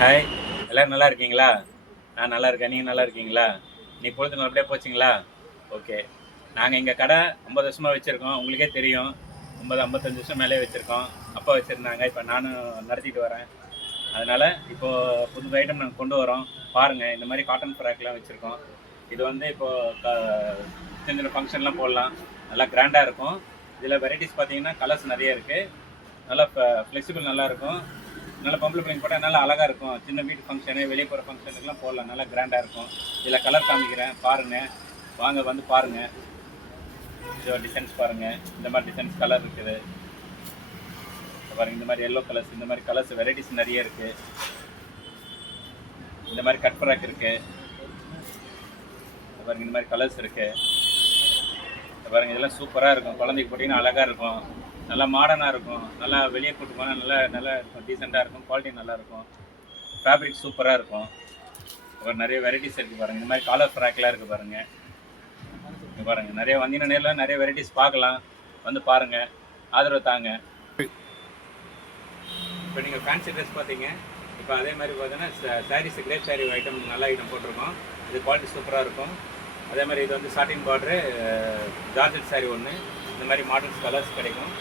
Hi, எல்லாரும் நல்லா இருக்கீங்களா? நான் நல்லா இருக்கேன். நீங்க நல்லா இருக்கீங்களா? இன்னைக்கு பொழுது நல்லபடியா போச்சுங்களா? ஓகே. நாங்க எங்க கடை 50 வருஷமா வச்சிருக்கோம். உங்களுக்கே தெரியும். 50, 55 வருஷம் மேலயே வச்சிருக்கோம். அப்பா வச்சிருந்தாங்க. இப்ப நானும் நடத்திட்டு வரேன். அதனால இப்போ புது ஐட்டம் நாங்க கொண்டு வரோம். பாருங்க. இந்த மாரி காட்டன் ஃப்ராக்லாம் வச்சிருக்கோம். இது வந்து இப்போ க சின்ன சின்ன ஃபங்ஷன்லாம் போடலாம். நல்லா கிராண்டா இருக்கும். இதுல வெரைட்டிஸ் பார்த்தீங்கன்னா, கலர்ஸ் நெறைய இருக்கு. நல்லா ஃப்ளெக்சிபிள் நல்லா இருக்கும். நல்லா பொம்பளை பிள்ளைங்க போட்டால் நல்லா அழகாக இருக்கும். சின்ன வீட்டு ஃபங்க்ஷனு, வெளியே போகிற ஃபங்க்ஷனுக்குலாம் போடலாம். நல்லா கிராண்டாக இருக்கும். இதில் கலர் காமிக்கிறேன் பாருங்கள். வாங்க வந்து பாருங்கள். இதோ டிசைன்ஸ் பாருங்கள். இந்த மாதிரி டிசைன்ஸ் கலர் இருக்குது. பாருங்கள், இந்த மாதிரி எல்லோ கலர்ஸ், இந்த மாதிரி கலர்ஸ் வெரைட்டிஸ் நிறைய இருக்குது. இந்த மாதிரி கட் ஃப்ராக் இருக்குது. பாருங்கள், இந்த மாதிரி கலர்ஸ் இருக்குது. பாருங்கள், இதெல்லாம் சூப்பராக இருக்கும். குழந்தைக்கு போட்டிங்கன்னா அழகாக இருக்கும். நல்லா மாடர்னாக இருக்கும். நல்லா வெளியே கூட்டு போனால் நல்லா நல்லா இருக்கும். டீசெண்டாக இருக்கும். குவாலிட்டி நல்லாயிருக்கும். ஃபேப்ரிக் சூப்பராக இருக்கும். அப்புறம் நிறைய வெரைட்டிஸ் இருக்குது பாருங்கள். இந்த மாதிரி காலர் ஃப்ராக்லாம் இருக்குது பாருங்கள். இங்கே பாருங்கள், நிறைய வந்தீங்கன்னா நேரில் நிறைய வெரைட்டிஸ் பார்க்கலாம். வந்து பாருங்கள், ஆதரவு தாங்க. இப்போ நீங்கள் ஃபேன்சி ட்ரெஸ் பார்த்தீங்க. இப்போ அதே மாதிரி பார்த்தீங்கன்னா சாரீஸ், கிரேப் சாரீ ஐட்டம் நல்ல ஐட்டம் போட்டிருக்கோம். இது குவாலிட்டி சூப்பராக இருக்கும். அதே மாதிரி இது வந்து சாட்டின் பார்டரு ஜார்ஜெட் சாரீ ஒன்று. இந்த மாதிரி மாடல்ஸ் கலர்ஸ் கிடைக்கும்.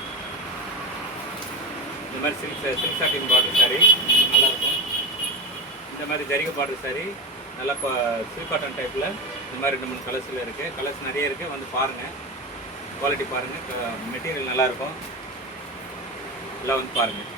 இந்த மாதிரி சில்க் சாட்டின் பார்டர் சாரீ நல்லாயிருக்கும். இந்த மாதிரி ஜரிகை பார்டர் சாரீ நல்லா இப்போ சில்க் காட்டன் டைப்பில் இந்த மாதிரி 2, 3 கலர்ஸில் இருக்குது. கலர்ஸ் நிறைய இருக்குது. வந்து பாருங்கள், குவாலிட்டி பாருங்கள். மெட்டீரியல் நல்லாயிருக்கும். எல்லாம் வந்து பாருங்கள்.